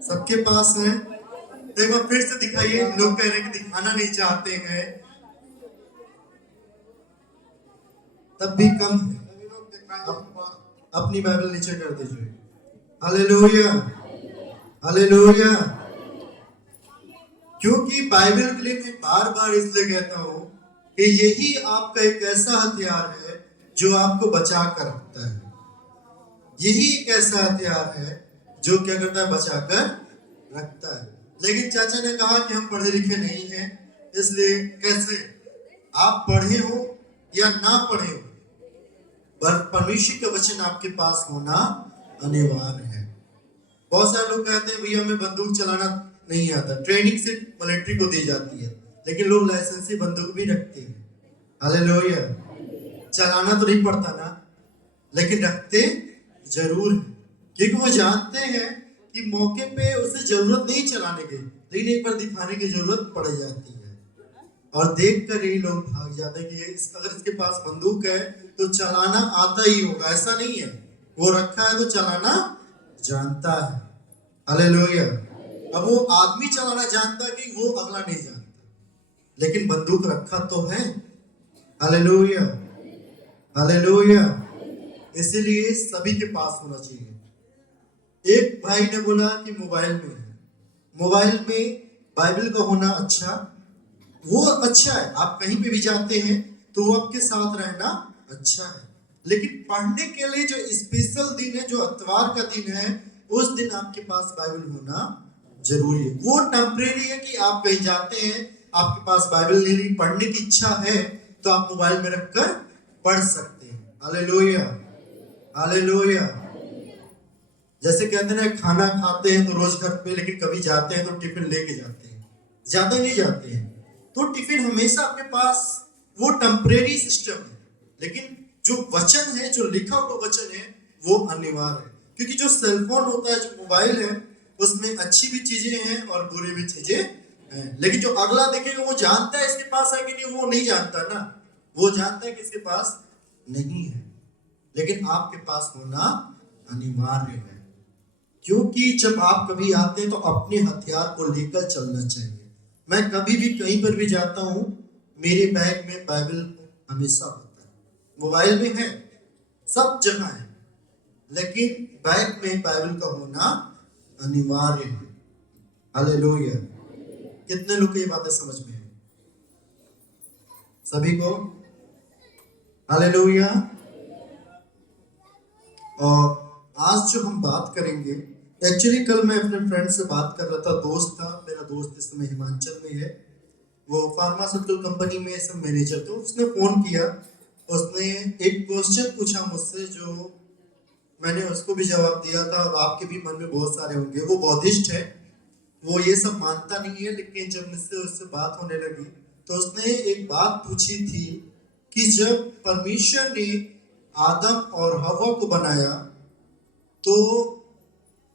सबके पास है। एक बार फिर से दिखाइए। लोग कह रहे हैं कि दिखाना नहीं चाहते हैं, तब भी कम है। अपनी बाइबल नीचे कर दीजिए। Hallelujah, hallelujah. क्योंकि बाइबल के लिए मैं बार बार इसलिए कहता हूँ कि यही आपका एक ऐसा हथियार है जो आपको बचा कर रखता है। यही एक ऐसा हथियार है जो क्या करता है, बचा कर रखता है। लेकिन चाचा ने कहा कि हम पढ़े लिखे नहीं हैं, इसलिए कैसे? आप पढ़े हो या ना पढ़े हो, पर परमेश्वर का वचन आपके पास होना अनिवार्य है। बहुत सारे लोग कहते हैं भैया हमें बंदूक चलाना नहीं आता, ट्रेनिंग सिर्फ मिलिट्री को दी जाती है, लेकिन लोग लाइसेंसी बंदूक भी रखते हैं। हालेलुया। चलाना तो नहीं पड़ता ना, लेकिन रखते जरूर है, क्योंकि वो जानते हैं कि मौके पे उसे जरूरत नहीं चलाने की, लेकिन एक बार दिखाने की जरूरत पड़ जाती है। और देख कर ही लोग भाग जाते हैं कि अगर इसके पास बंदूक है तो चलाना आता ही होगा। ऐसा नहीं है, वो रखा है तो चलाना जानता है। हालेलुया। अब वो आदमी चलाना जानता है कि वो अगला नहीं जानता, लेकिन बंदूक रखा तो है। Hallelujah, hallelujah. इसीलिए सभी के पास होना चाहिए। एक भाई ने बोला कि मोबाइल में है, मोबाइल में बाइबल का होना अच्छा, वो अच्छा है। आप कहीं पे भी जाते हैं तो वो आपके साथ रहना अच्छा है, लेकिन पढ़ने के लिए जो स्पेशल दिन है, जो इतवार का दिन है, उस दिन आपके पास बाइबल होना जरूरी है। वो टेम्परेरी है कि आप कहीं जाते हैं, आपके पास बाइबल नहीं, पढ़ने की इच्छा है, तो आप मोबाइल में रखकर पढ़ सकते हैं। Hallelujah, hallelujah. जैसे कहते हैं खाना खाते हैं तो रोज घर पे, लेकिन कभी जाते हैं तो टिफिन लेके जाते हैं, ज्यादा नहीं जाते हैं, तो टिफिन हमेशा आपके पास वो टेम्परेरी सिस्टम है। लेकिन जो वचन है, जो लिखा हुआ वचन है, वो अनिवार्य है। क्योंकि जो सेलफोन होता है, जो मोबाइल है, उसमें अच्छी भी चीजें हैं और बुरी भी चीजें हैं। लेकिन जो अगला देखेगा वो जानता है इसके पास है कि नहीं, वो नहीं जानता ना, वो जानता है कि इसके पास नहीं है, लेकिन आपके पास होना अनिवार्य है। क्योंकि जब आप कभी आते हैं तो अपने हथियार को लेकर चलना चाहिए। मैं कभी भी कहीं पर भी जाता हूँ, मेरे बैग में बाइबल हमेशा होता है, मोबाइल में है, सब जगह है, लेकिन बैग में बाइबल का होना अनिवार्य है। हालेलुया। कितने लोग को ये बातें समझ में है? सभी को? हालेलुया। और आज जो हम बात करेंगे, एक्चुअली कल मैं अपने फ्रेंड से बात कर रहा था, दोस्त था मेरा, दोस्त इस समय हिमाचल में है, वो फार्मास्यूटिकल कंपनी में सब मैनेजर। तो उसने फोन किया, उसने एक क्वेश्चन पूछा मुझसे, जो मैंने उसको भी जवाब दिया था, और आपके भी मन में बहुत सारे होंगे। वो बौद्धिस्ट है, वो ये सब मानता नहीं है, लेकिन जब मुझसे उससे बात होने लगी तो उसने एक बात पूछी थी कि जब परमेश्वर ने आदम और हवा को बनाया, तो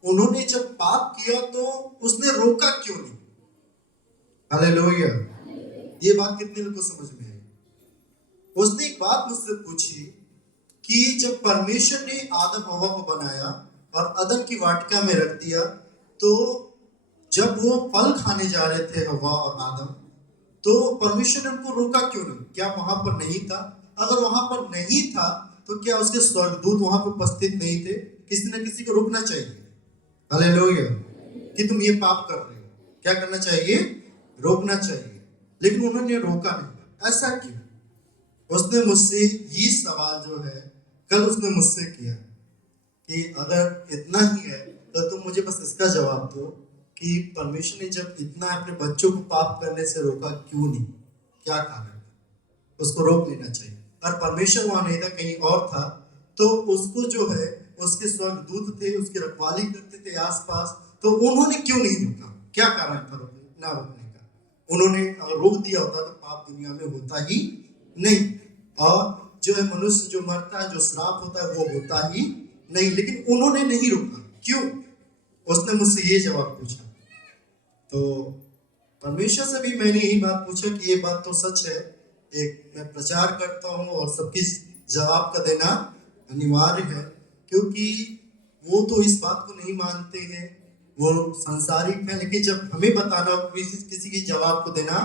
उन्होंने जब पाप किया तो उसने रोका क्यों नहीं? हालेलुया। ये बात कितने लोगों को समझ में आई? उसने एक बात मुझसे पूछी कि जब परमेश्वर ने आदम हवा को बनाया और अदन की वाटिका में रख दिया, तो जब वो फल खाने जा रहे थे हवा और आदम, तो परमेश्वर ने उनको रोका क्यों नहीं? क्या वहां पर नहीं था? अगर वहां पर नहीं था तो क्या उसके स्वर्गदूत वहां पर उपस्थित नहीं थे? किसी न किसी को रोकना चाहिए। हालेलुया। कि तुम ये पाप कर रहे हो, क्या करना चाहिए? रोकना चाहिए। लेकिन उन्होंने रोका नहीं, ऐसा क्यों? उसने मुझसे ये सवाल जो है कल उसने मुझसे किया कि अगर इतना ही है तो तुम मुझे बस इसका जवाब दो कि परमेश्वर ने जब इतना अपने बच्चों को पाप करने से रोका क्यों नहीं? क्या कारण है? उसको रोक लेना चाहिए। और परमेश्वर वहां नहीं था, कहीं और था, तो उसको जो है, उसके स्वर्गदूत थे, उसकी रखवाली करते थे आसपास, तो उन्होंने क्यों नहीं रोका? क्या कारण था ना रोकने का? उन्होंने रोक दिया होता तो पाप दुनिया में होता ही नहीं, और जो है मनुष्य जो मरता है, जो श्राप होता है, वो होता ही नहीं। लेकिन उन्होंने नहीं रोका, क्यों? उसने मुझसे ये जवाब पूछा। तो परमेश्वर से भी मैंने यही बात पूछा कि ये बात तो सच है, एक मैं प्रचार करता हूँ और सबकी जवाब का देना अनिवार्य है, क्योंकि वो तो इस बात को नहीं मानते हैं वो संसारिक है, लेकिन जब हमें बताना, किसी की जवाब को देना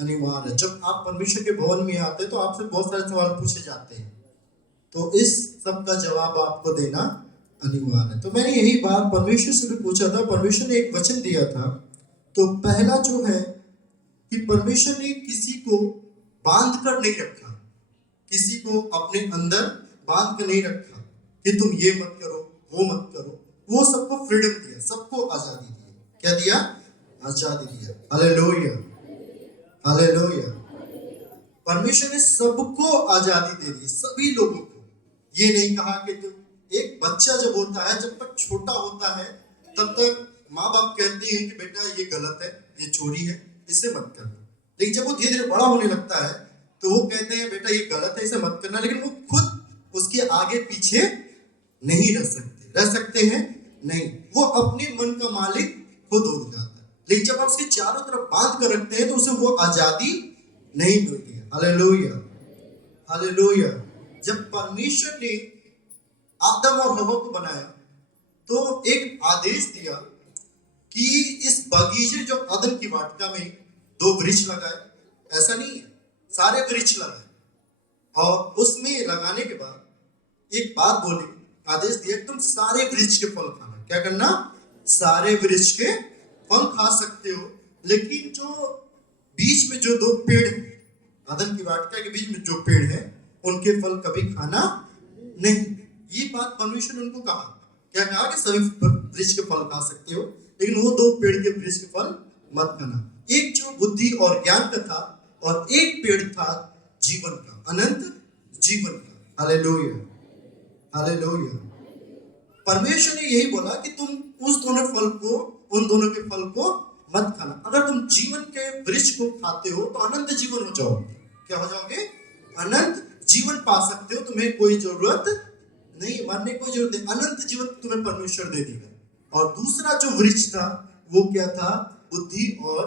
अनिवार्य है। जब आप परमेश्वर के भवन में आते हैं तो आपसे बहुत सारे सवाल पूछे जाते हैं, तो इस सब का जवाब आपको देना अनिवार्य है। तो मैंने यही बात परमेश्वर से भी पूछा था, परमेश्वर ने एक वचन दिया था। तो पहला जो है कि परमेश्वर ने किसी को बांध कर नहीं रखा, किसी को अपने अंदर बांध कर नहीं रखा कि तुम ये मत करो, वो मत करो। वो सबको फ्रीडम दिया, सबको आजादी दी। क्या दिया? आजादी दिया। Hallelujah, hallelujah. परमेश्वर ने सबको आजादी दे दी, सभी लोगों को। ये नहीं कहा कि तुम, एक बच्चा जब होता है, जब तक छोटा होता है तब तक माँ बाप कहते हैं कि बेटा ये गलत है, ये चोरी है, इसे मत करना। लेकिन जब वो धीरे धीरे बड़ा होने लगता है तो वो कहते हैं बेटा ये गलत है, इसे मत करना। लेकिन वो खुद उसके आगे पीछे नहीं रह सकते। रह सकते हैं? नहीं। वो अपने मन का मालिक खुद हो जाता है। लेकिन जब आप उसके चारों तरफ बांध कर रखते हैं तो उसे वो आजादी नहीं मिलती है। Hallelujah, hallelujah. जब परमेश्वर ने आदम और हवा को बनाया तो एक आदेश दिया कि इस बगीचे जो अदन की वाटिका में 2 वृक्ष लगाए। ऐसा नहीं है, सारे वृक्ष लगाए। और उसमें लगाने के बाद एक बात बोली, आदेश दिया तुम सारे वृक्ष के फल खाना। क्या करना? सारे वृक्ष के फल खा सकते हो, लेकिन जो बीच में जो 2 पेड़ हैं, अदन की वाटिका के बीच में जो पेड़ है, उनके फल कभी खाना नहीं। ये बात परमेश्वर ने उनको कहा। क्या कहा? कि सभी वृक्ष के फल खा सकते हो, लेकिन वो 2 पेड़ के वृक्ष के फल मत खाना। एक जो बुद्धि और ज्ञान का था, और एक पेड़ था जीवन का, अनंत जीवन का। Hallelujah, hallelujah. परमेश्वर ने यही बोला कि तुम उस दोनों फल को, उन दोनों के फल को मत खाना। अगर तुम जीवन के वृक्ष को खाते हो तो अनंत जीवन हो जाओगे। क्या हो जाओगे? अनंत जीवन पा सकते हो। तुम्हें कोई जरूरत नहीं, मरने की कोई जरूरत नहीं। अनंत जीवन तुम्हें परमेश्वर दे देगा। और दूसरा जो वृक्ष था वो क्या था? बुद्धि और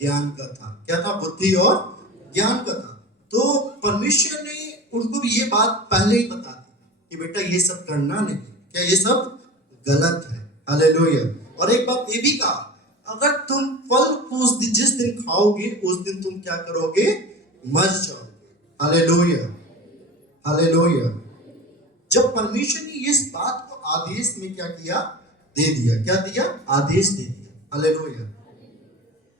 ज्ञान का था। क्या था? बुद्धि और ज्ञान का था। तो परमेश्वर ने उनको भी ये बात पहले ही बता दी कि बेटा ये सब करना नहीं, क्या ये सब गलत है। हालेलुया। और एक बात ये भी कहा, अगर तुम फल को उस दिन, जिस दिन खाओगे उस दिन तुम क्या करोगे? मर जाओगे। Hallelujah, hallelujah. जब परमेश्वर ने इस बात को आदेश में क्या किया? दे दिया। क्या दिया? आदेश दे दिया। हालेलुया।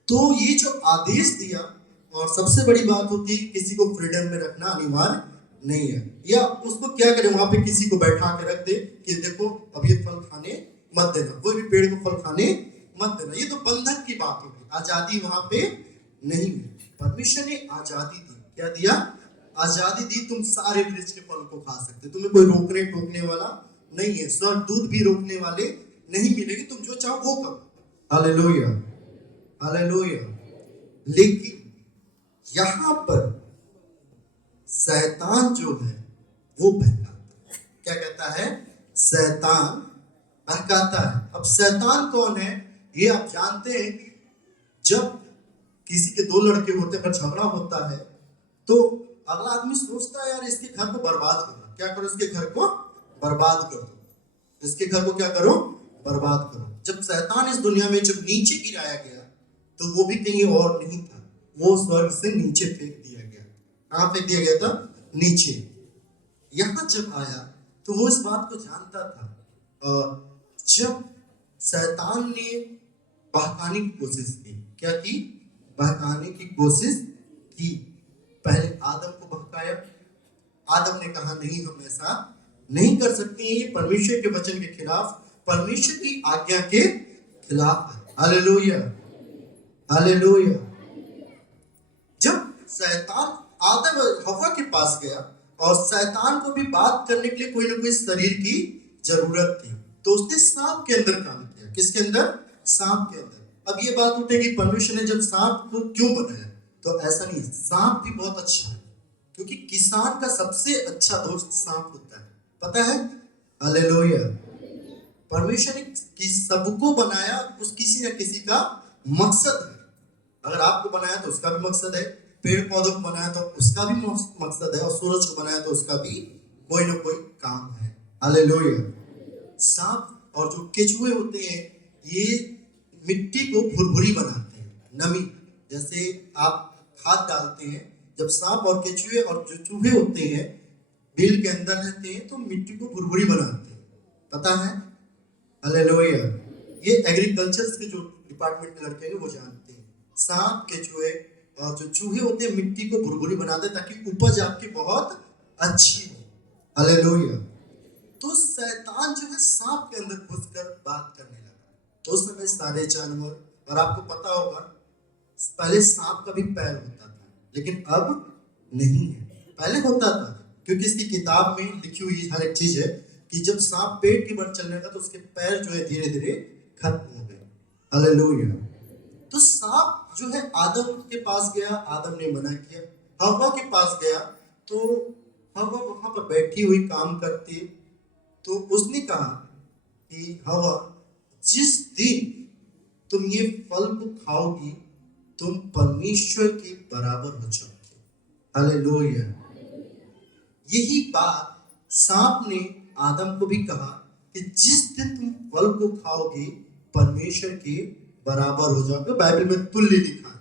तो ये जो आदेश दिया, और सबसे बड़ी बात होती है किसी को फ्रीडम में रखना अनिवार्य नहीं है। या उसको क्या करें, वहां पे किसी को बैठा के रख दे कि देखो अब ये फल खाने मत देना, कोई भी पेड़ को फल खाने मत देना। ये तो बंधन की बात होगी, आजादी वहां पे नहीं है। परमेश्वर ने आजादी दी। क्या दिया? आजादी दी। तुम सारे वृक्ष के फल को खा सकते, तुम्हें कोई रोकने टोकने वाला नहीं है। स्वर्ग दूत भी रोकने वाले नहीं मिलेंगे, तुम जो चाहो वो करो। Hallelujah, hallelujah. लेकिन यहां पर शैतान जो है वो बहकाता है। क्या कहता है? शैतान बहकाता है। अब शैतान कौन है ये आप जानते हैं। जब किसी के 2 लड़के होते हैं, अगर झगड़ा होता है तो अगला आदमी सोचता है यार इसके घर को बर्बाद करो। क्या करो? इसके घर को बर्बाद कर दो, इसके घर को क्या करो? बर्बाद करो। जब शैतान इस दुनिया में जब नीचे गिराया गया तो वो भी कहीं और नहीं था, वो स्वर्ग से नीचे फेंक दिया गया। कहां फेंक दिया गया था? नीचे। यहां जब आया तो वो इस बात को जानता था। जब शैतान ने बहकाने की कोशिश की, क्या की? बहकाने की कोशिश की। पहले आदम को बहकाया। आदम ने कहा नहीं, हम ऐसा नहीं कर सकते, ये परमेश्वर के वचन के खिलाफ, परमेश्वर की आज्ञा के खिलाफ है। Hallelujah, hallelujah. जब शैतान आदम हवा के पास गया, और शैतान को भी बात करने के लिए कोई ना कोई शरीर की जरूरत थी, तो उसने सांप के अंदर काम किया। किसके अंदर? सांप के अंदर। अब ये बात उठेगी परमेश्वर ने जब सांप को क्यों बनाया, तो ऐसा नहीं, सांप भी बहुत अच्छा है, क्योंकि किसान का सबसे अच्छा दोस्त सांप होता है। पता है? हालेलुया। परमेश्वर ने सबको बनाया, उस किसी न किसी का मकसद है। अगर आपको बनाया तो उसका भी मकसद है, पेड़ पौधों को बनाया तो उसका भी मकसद है, और सूरज को बनाया तो उसका भी कोई ना कोई काम है। हालेलुया। सांप और जो केचुए होते हैं, ये मिट्टी को भुरभुरी बनाते हैं, नमी। जैसे आप खाद डालते हैं, जब सांप और केचुए और जो चूहे होते हैं बिल के अंदर रहते हैं तो मिट्टी को भुरभुरी बनाते हैं, पता है? हालेलुया। ये एग्रीकल्चर के जो डिपार्टमेंट के लड़के हैं वो जानते हैं। सांप केचुए और जो चूहे होते हैं मिट्टी को भुरभुरी बनाते हैं ताकि उपज आपकी बहुत अच्छी हो। हालेलुया। तो शैतान जो है सांप के अंदर घुसकर बात करने लगा। तो उस समय सारे जानवर, और आपको पता होगा पहले सांप का भी पैर होता था लेकिन अब नहीं है, पहले होता था, क्योंकि इसकी किताब में लिखी हुई हर एक चीज है कि जब सांप पेट की बढ़ चलने लगा तो उसके पैर जो है धीरे धीरे खत्म हो गए। हालेलुया। तो सांप जो है आदम के पास गया, आदम ने मना किया। हवा के पास गया तो हवा वहां पर बैठी हुई काम करती, तो उसने कहा कि हवा, जिस दिन तुम ये फल को खाओगी तुम परमेश्वर के बराबर हो जाओगे। हालेलुया। यही बात सांप ने आदम को भी कहा कि जिस दिन तुम फल को खाओगे परमेश्वर के बराबर हो जाओगे। बाइबल में तुल्य लिखा है,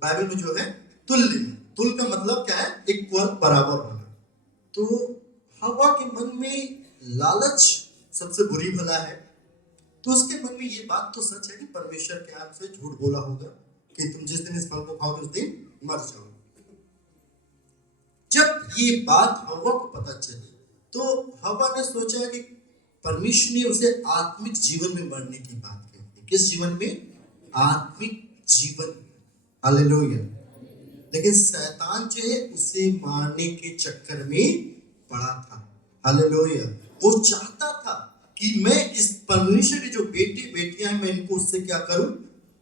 बाइबल में जो है तुल्य, तुल का मतलब क्या है? इक्वल, बराबर होना। तो हवा के मन में लालच सबसे बुरी भला है, तो उसके मन में ये बात तो सच है कि परमेश्वर के हाथ से झूठ बोला होगा कि तुम जिस दिन इस फल को खाओगे उस दिन मर जाओगे। जब ये बात हवा को पता चली तो हवा ने सोचा कि परमेश्वर ने उसे आत्मिक जीवन में मरने की बात कही। किस जीवन में? आत्मिक जीवन। हालेलुया। लेकिन शैतान जो है उसे मारने के चक्कर में पड़ा था। हालेलुया। वो चाहता था कि मैं इस परमेश्वर के जो बेटे बेटियां हैं मैं इनको उससे क्या करूं?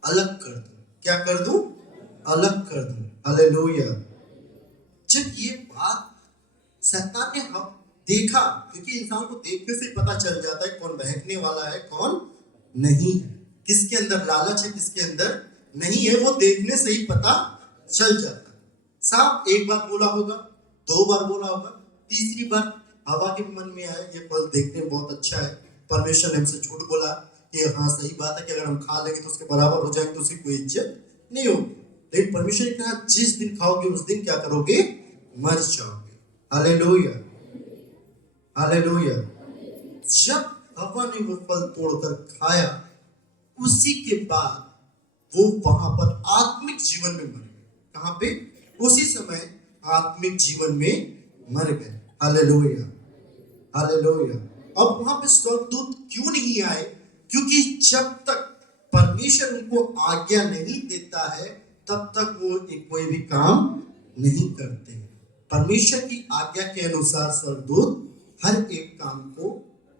अलग कर दूं। क्या कर दूं? अलग कर दूं। हालेलुया। जब ये बात शैतान ने हम देखा, क्योंकि इंसान को देखने से पता चल जाता है कौन बहकने वाला है कौन नहीं है, किसके अंदर लालच है किसके अंदर नहीं है, वो देखने से ही पता चल जाता है। सांप एक बार बोला होगा, 2 बार बोला होगा, तीसरी बार हवा के मन में आया ये फल देखने में बहुत अच्छा है, परमेश्वर ने हमसे झूठ बोला कि हाँ सही बात है कि अगर हम खा लेंगे तो उसके बराबर हो जाएंगे तो उसकी कोई इज्जत नहीं होगी। लेकिन परमेश्वर ने कहा जिस दिन खाओगे उस दिन क्या करोगे? मर जाओगे। हालेलुया। हालेलुया। जब हवा ने वो फल तोड़कर खाया उसी के बाद वो वहां पर आत्मिक जीवन में मर गए। कहां पे? उसी समय आत्मिक जीवन में मर गए। हालेलुया। हालेलुया। अब वहां पे स्वर्गदूत क्यों नहीं आए? क्योंकि जब तक परमेश्वर उनको आज्ञा नहीं देता है तब तक वो कोई भी काम नहीं करते हैं। परमेश्वर की आज्ञा के अनुसार स्वर्गदूत हर एक काम को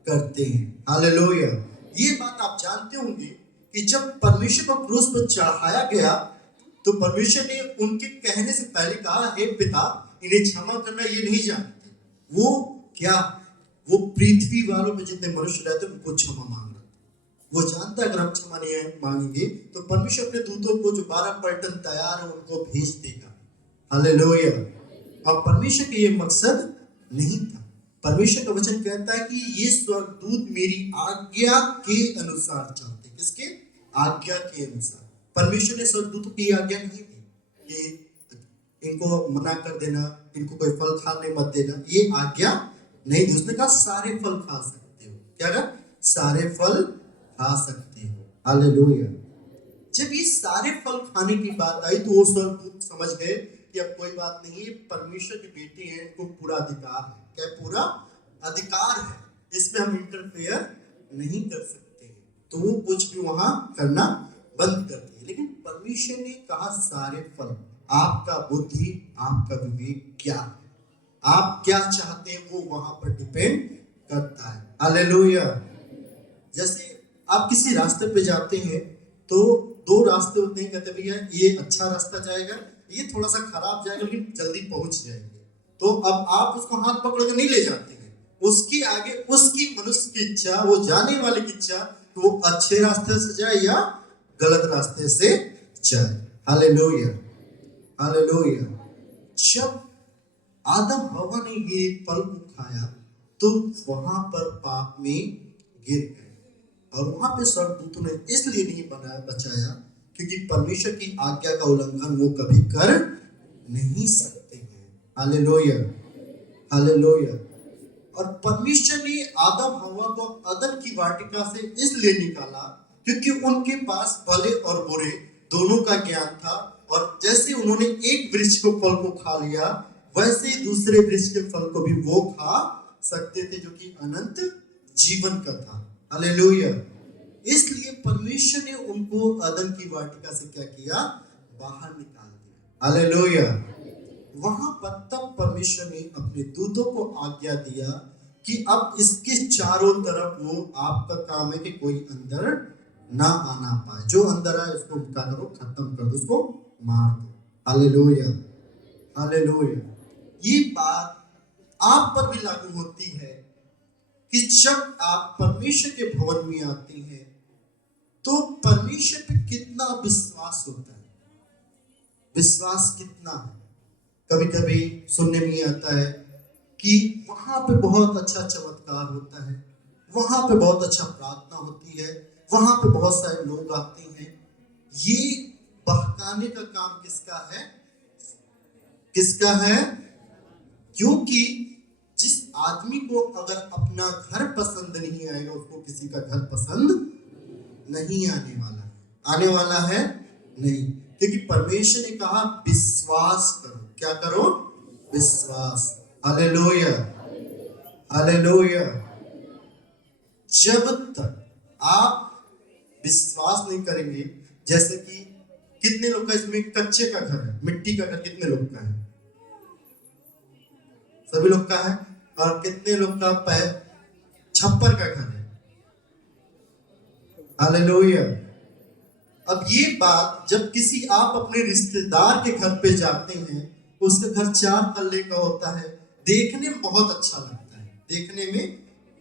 करते हैं। हालेलुया। ये बात आप जानते होंगे कि जब परमेश्वर को क्रूस पर चढ़ाया गया तो परमेश्वर ने उनके कहने से पहले कहा हे पिता इन्हें क्षमा करना, ये नहीं जानते वो क्या, वो पृथ्वी वालों में जितने मनुष्य रहते हैं उनको क्षमा मांग रहा था। वो जानता है अगर हम क्षमा नहीं मांगेंगे तो परमेश्वर अपने दूतों को जो 12 पलटन तैयार है उनको भेज देगा। हालेलुया। और परमेश्वर का ये मकसद नहीं था। परमेश्वर का वचन कहता है कि ये स्वर्गदूत मेरी आज्ञा के अनुसार चलते। किसके? आज्ञा के अनुसार। परमेश्वर ने स्वर्गदूतों की आज्ञा नहीं दी कि इनको मना कर देना, इनको कोई फल खाने मत देना, ये आज्ञा नहीं दी। उसने कहा सारे फल खा सकते हो। क्या कहा? सारे फल खा सकते हो। हालेलुया। जब ये सारे फल खाने की बात आई तो वो स्वर्गदूत समझ गए कि अब कोई बात नहीं है, परमेश्वर के बेटे हैं, इनको पूरा अधिकार है। क्या? पूरा अधिकार है, इसमें हम इंटरफेयर नहीं कर सकते। तो वो कुछ भी वहां करना बंद कर दिए। लेकिन परमेश्वर ने कहा सारे फल, आपका बुद्धि आपका विवेक क्या है, आप क्या चाहते हैं वो वहां पर डिपेंड करता है। हालेलुया। जैसे आप किसी रास्ते पे जाते हैं तो 2 रास्ते होते हैं, कहते भैया ये अच्छा रास्ता जाएगा, ये थोड़ा सा खराब जाएगा लेकिन जल्दी पहुंच जाएंगे। तो अब आप उसको हाथ पकड़ कर नहीं ले जाते हैं, उसके आगे उसकी मनुष्य की इच्छा, वो जाने वाले की इच्छा कि वो अच्छे रास्ते से जाए या गलत रास्ते से जाए। हालेलुया। हालेलुया। जब आदम हवा ने ये फल को खाया तो वहां पर पाप में गिर गए और वहां पे स्वर्गदूतों ने इसलिए नहीं बचाया क्योंकि परमेश्वर की आज्ञा का उल्लंघन वो कभी कर नहीं सकते हैं। Hallelujah, hallelujah. और परमेश्वर ने आदम हवा को अदन की वाटिका से इसलिए निकाला क्योंकि उनके पास भले और बुरे दोनों का ज्ञान था, और जैसे उन्होंने एक वृक्ष को फल को खा लिया वैसे ही दूसरे वृक्ष के फल को भी वो खा सकते थे जो कि अनंत जीवन का था। हालेलुया। इसलिए परमेश्वर ने उनको अदन की वाटिका से क्या किया, बाहर निकाल दिया। हालेलुया। वहां पर तब परमेश्वर ने अपने दूतों को आज्ञा दिया कि अब इसके चारों तरफ वो आपका काम है कि कोई अंदर ना आना पाए, जो अंदर आए उसको क्या करो, खत्म कर दो, उसको मार दो। Hallelujah, hallelujah. ये बात आप पर भी लागू होती है कि जब आप परमेश्वर के भवन में आते हैं तो परमेश्वर पे कितना विश्वास होता है, विश्वास कितना है। कभी कभी सुनने में आता है कि वहां पे बहुत अच्छा चमत्कार होता है, वहां पे बहुत अच्छा प्रार्थना होती है, वहां पे बहुत सारे लोग आते हैं। ये बहकाने का काम किसका है, किसका है? क्योंकि जिस आदमी को अगर अपना घर पसंद नहीं आएगा उसको किसी का घर पसंद नहीं आने वाला है नहीं। क्योंकि परमेश्वर ने कहा विश्वास करो। क्या करो? विश्वास। Hallelujah, hallelujah. जब तक आप विश्वास नहीं करेंगे, जैसे कि कितने लोग का इसमें कच्चे का घर है, मिट्टी का घर कितने लोग का है? सभी लोग का है। और कितने लोग का पैर छप्पर का घर है? हालेलुया। अब ये बात जब किसी आप अपने रिश्तेदार के घर पे जाते हैं, उसका घर 4 तल्ले का होता है, देखने में बहुत अच्छा लगता है, देखने में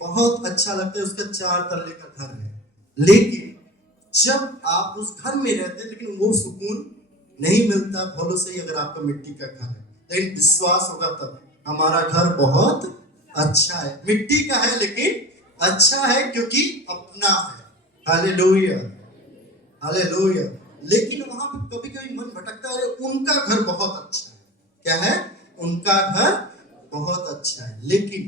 बहुत अच्छा लगता है, उसका 4 तल्ले का घर है। लेकिन जब आप उस घर में रहते हैं लेकिन वो सुकून नहीं मिलता। भलो से ही अगर आपका मिट्टी का घर है, लेकिन विश्वास होगा तब हमारा घर बहुत अच्छा है, मिट्टी का है लेकिन अच्छा है क्योंकि अपना है। Hallelujah, hallelujah. लेकिन वहां पे कभी कभी मन भटकता है, उनका घर बहुत अच्छा है। क्या है? उनका घर बहुत अच्छा है। लेकिन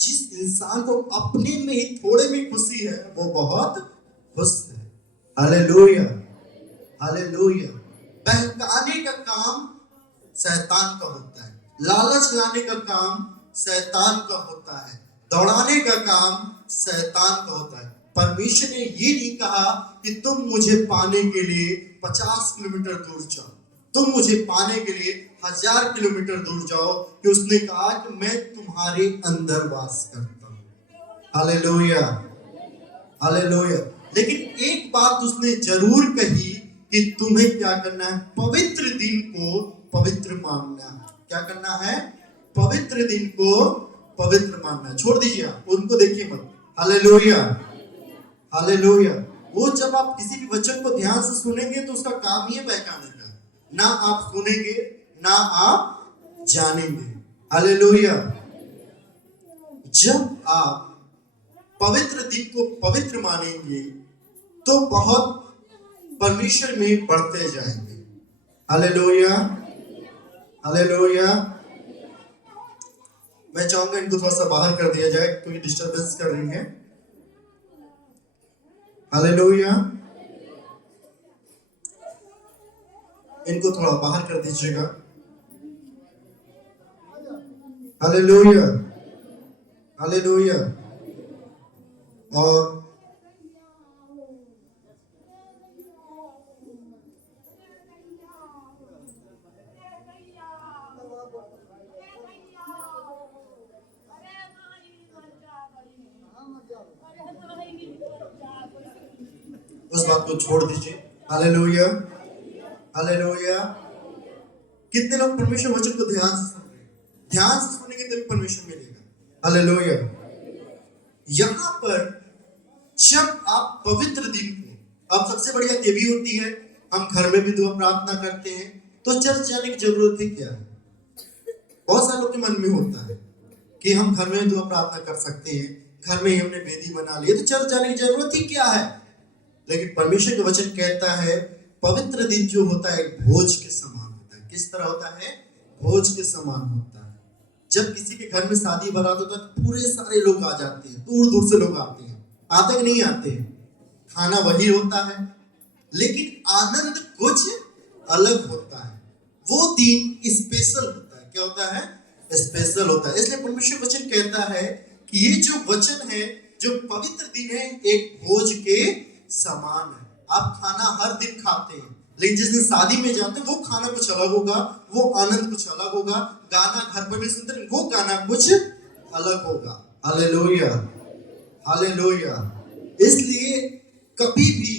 जिस इंसान को अपने में ही थोड़े में खुशी है वो बहुत खुश है। Hallelujah, hallelujah. बहकाने का काम शैतान का होता है, लालच लाने का काम शैतान का होता है, दौड़ाने का काम शैतान का होता है। परमेश्वर ने ये नहीं कहा कि तुम मुझे पाने के लिए 50 किलोमीटर दूर जाओ, तुम मुझे पाने के लिए 1000 किलोमीटर दूर जाओ, कि उसने कहा कि मैं तुम्हारे अंदर वास करता हूँ। Hallelujah, hallelujah. लेकिन एक बात उसने जरूर कही कि तुम्हें क्या करना है, पवित्र दिन को पवित्र मानना है। क्या करना है? पवित्र दिन को पवित्र मानना है। छोड़ दीजिए, आप उनको देखिए मत। Hallelujah, hallelujah. वो जब आप किसी भी वचन को ध्यान से सुनेंगे तो उसका काम ही है बहकाने का। ना आप सुनेंगे ना आप जानेंगे। हालेलुया। जब आप पवित्र दिन को पवित्र मानेंगे तो बहुत परमेश्वर में बढ़ते जाएंगे। Hallelujah, hallelujah. मैं चाहूंगा इनको थोड़ा सा बाहर कर दिया जाए क्योंकि डिस्टर्बेंस कर रही है। हालेलुया। इनको थोड़ा बाहर कर दीजिएगा। Hallelujah, hallelujah. और उस बात को छोड़ दीजिए। Hallelujah, hallelujah. कितने लोग परमेश्वर वचन को ध्यान से सुन रहे हैं? ध्यान से सुनेंगे तभी परमेश्वर मिलेगा। हालेलुया। यहां पर जब आप पवित्र दिन को, अब सबसे बढ़िया ये भी होती है, हम घर में भी दुआ प्रार्थना करते हैं, तो चर्च जाने की जरूरत है क्या है? बहुत सारे लोग के मन में होता है कि हम घर में दुआ प्रार्थना कर सकते हैं, घर में ही हमने वेदी बना ली है, तो चर्च जाने की जरूरत ही क्या है? लेकिन परमेश्वर का वचन कहता है पवित्र दिन जो होता है एक भोज के समान होता है। किस तरह होता है? भोज के समान होता है। जब किसी के घर में शादी बारात होता है तो पूरे सारे लोग आ जाते हैं, दूर दूर से लोग आते हैं। आते कि नहीं आते? खाना वही होता है लेकिन आनंद कुछ अलग होता है। वो दिन स्पेशल होता है। क्या होता है? स्पेशल होता है। इसलिए परमेश्वर वचन कहता है कि ये जो वचन है, जो पवित्र दिन है, एक भोज के समान है। आप खाना हर दिन खाते हैं लेकिन जिस दिन शादी में जाते हैं वो खाना कुछ अलग होगा, वो आनंद कुछ अलग होगा। गाना घर पर भी सुनते हैं, वो गाना कुछ अलग होगा। Hallelujah, hallelujah. इसलिए कभी भी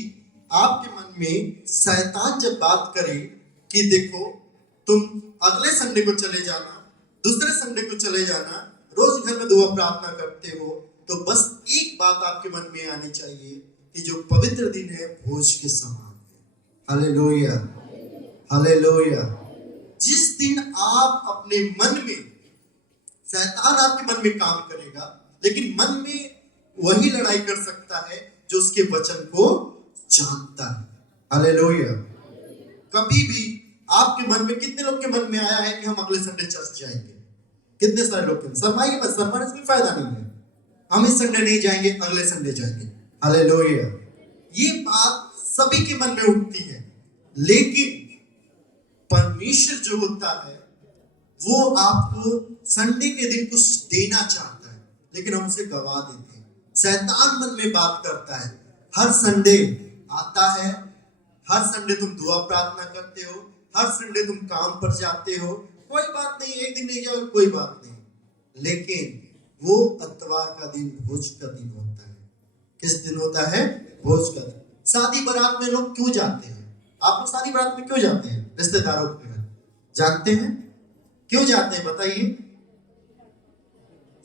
आपके मन में शैतान जब बात करे कि देखो तुम अगले संडे को चले जाना, दूसरे संडे को चले जाना, रोज घर में दुआ प्रार्थना करते हो, तो बस एक बात आपके मन में आनी चाहिए कि जो पवित्र दिन है भोज के समान है। Hallelujah, hallelujah. जिस दिन आप अपने मन में, शैतान आपके मन में काम करेगा लेकिन मन में वही लड़ाई कर सकता है जो उसके वचन को जानता है। हालेलुया। कभी भी आपके मन में, कितने लोग के मन में आया है कि हम अगले संडे चर्च जाएंगे? कितने सारे लोग के? शर्माइए मत, शर्माने से कोई फायदा नहीं है। हम इस संडे नहीं जाएंगे, अगले संडे जाएंगे। हालेलुया। ये बात सभी के मन में उठती है लेकिन परमेश्वर जो होता है वो आपको संडे के दिन कुछ देना चाहता है लेकिन हम उसे गवा देते हैं। शैतान मन में बात करता है, हर संडे आता है, हर संडे तुम दुआ प्रार्थना करते हो, हर संडे तुम काम पर जाते हो, कोई बात नहीं, एक दिन नहीं जाओ कोई बात नहीं, लेकिन वो इतवार का दिन भोज का दिन होता है। किस दिन होता है? भोज का दिन। शादी बारात में लोग क्यों जाते हैं? आप लोग शादी बारात में क्यों जाते हैं? रिश्तेदारों के घर जानते हैं क्यों जाते हैं? बताइए,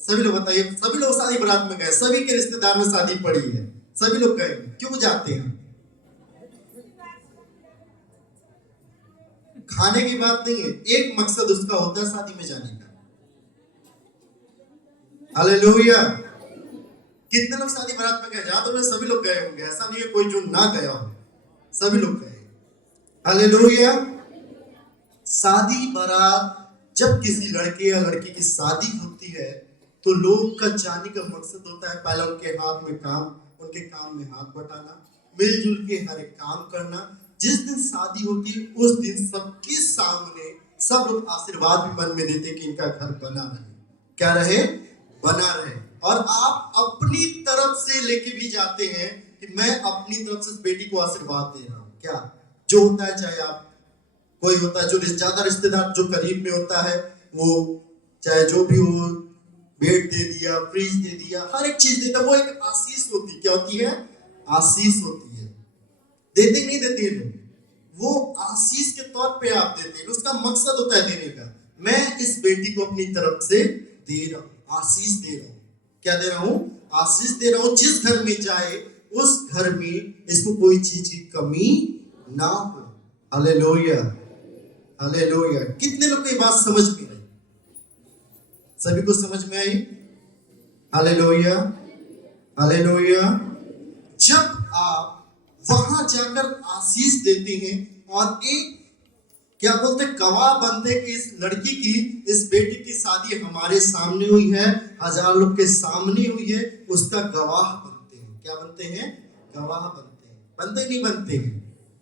सभी लोग बताइए। सभी लोग शादी बारात में गए, सभी के रिश्तेदार में शादी पड़ी है, सभी लोग गए, क्यों जाते हैं? खाने की बात नहीं है, एक मकसद उसका होता है शादी में जाने का। हालेलुया। कितने लोग शादी बारात में गए? जहां तो सभी लोग गए होंगे, ऐसा नहीं है कोई जो ना गया हो, सभी लोग गए। हालेलुया। शादी बारात, जब किसी लड़के या लड़की की शादी होती है तो लोग का जाने का मकसद होता है पहले उनके हाथ में काम, उनके काम में हाथ बटाना, मिलजुल के हर एक काम करना। जिस दिन शादी होती है उस दिन सबके सामने सब लोग आशीर्वाद भी मन में देते कि इनका घर बना रहे। क्या रहे? बना रहे। और आप अपनी तरफ से लेके भी जाते हैं कि मैं अपनी तरफ से इस बेटी को आशीर्वाद दे रहा हूं। क्या जो होता है, चाहे आप कोई होता है जो ज्यादा रिश्तेदार जो करीब में होता है, वो चाहे जो भी हो, बेड दे दिया, फ्रिज दे दिया, हर एक चीज देता, वो एक आशीष होती है। क्या होती है? आशीष होती है। देते नहीं देते हैं लोग, वो आशीष के तौर पे आप देते हैं, उसका मकसद होता है देने का। मैं इस बेटी को अपनी तरफ से दे रहा हूं, आशीष दे रहा हूं। क्या दे रहा हूं? आशीष दे रहा हूं। जिस घर में जाए उस घर में इसको कोई चीज की कमी ना हो। Hallelujah, hallelujah. कितने लोग को ये बात समझ में आई? सभी को समझ में आई? Hallelujah, hallelujah. जब आप वहां जाकर आशीष देते हैं और एक क्या बोलते गवाह बनते कि इस लड़की की, इस बेटी की शादी हमारे सामने हुई है, हजार लोग के सामने हुई है, उसका गवाह बनते हैं। क्या बनते हैं? गवाह बनते हैं। बनते नहीं बनते हैं,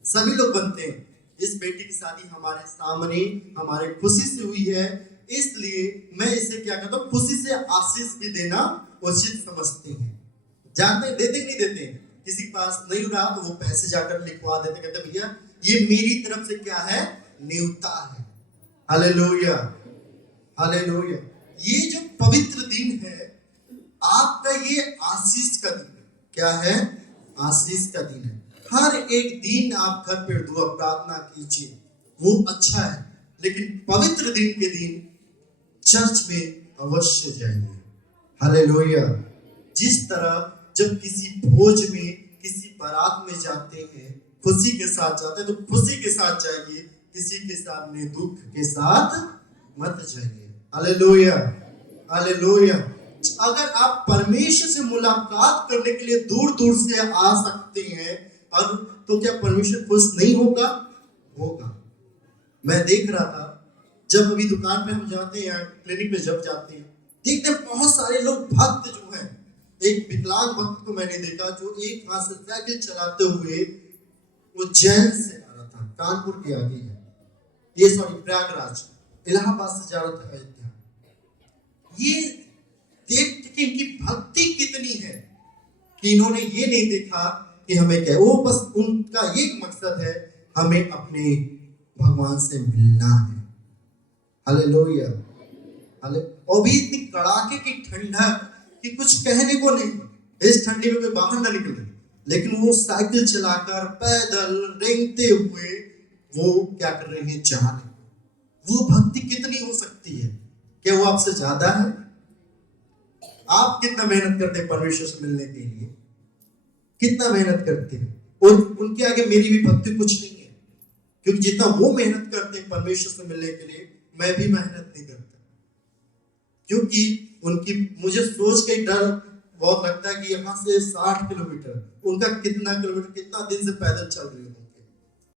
सभी लोग बनते हैं। इस बेटी की शादी हमारे सामने, हमारे खुशी से हुई है, इसलिए मैं इसे क्या कहता हूँ, खुशी से आशीष भी देना उचित समझते हैं। जानते हैं? देते नहीं देते? किसी के पास नहीं रहा तो वो पैसे जाकर लिखवा देते, कहते भैया ये मेरी तरफ से क्या है? न्योता है। Hallelujah, hallelujah. ये जो पवित्र दिन है आपका, ये आशीष का दिन है। क्या है? आशीष का दिन है। हर एक दिन आप घर पे दुआ प्रार्थना कीजिए, वो अच्छा है, लेकिन पवित्र दिन के दिन चर्च में अवश्य जाइए। हालेलुया। जिस तरह जब किसी भोज में, किसी बारात में जाते हैं, खुशी के साथ जाते हैं, तो खुशी के साथ जाइए, किसी के सामने दुख के साथ मत जाइए। Hallelujah, hallelujah. अगर आप परमेश्वर से मुलाकात करने के लिए दूर दूर से आ सकते हैं, और तो क्या परमेश्वर खुश नहीं होगा? होगा। मैं देख रहा था, जब अभी दुकान पे हम जाते हैं या क्लिनिक पे जब जाते हैं, देखते हैं बहुत सारे लोग भक्त जो हैं। एक विकलांग भक्त को मैंने देखा जो एक हाथ से साइकिल चलाते हुए वो उज्जैन से आ रहा था, कानपुर के आगे है ये, सॉरी प्रयागराज, इलाहाबाद से जा रहा था अयोध्या। ये देख के इनकी भक्ति कितनी है कि इन्होंने ये नहीं देखा कि हमें क्या, वो बस उनका एक मकसद है, हमें अपने भगवान से मिलना है। हालेलुया। हाले और भी इतनी कड़ाके की ठंडक कि कुछ कहने को नहीं, इस ठंडी में कोई बाहर ना निकले, लेकिन वो साइकिल चलाकर पैदल रेंगते हुए वो क्या कर रहे हैं, जा रहे। वो भक्ति कितनी हो सकती है? क्या वो आपसे ज्यादा है? आप कितना मेहनत करते हैं परमेश्वर से मिलने के लिए? कितना मेहनत करते हैं? और उनके आगे मेरी भी भक्ति कुछ नहीं है, क्योंकि जितना वो मेहनत करते हैं परमेश्वर से मिलने के लिए, मैं भी मेहनत नहीं करता। क्योंकि उनकी मुझे सोच के डर बहुत लगता है कि यहाँ से 60 किलोमीटर, उनका कितना किलोमीटर, कितना दिन से पैदल चल रहे हो।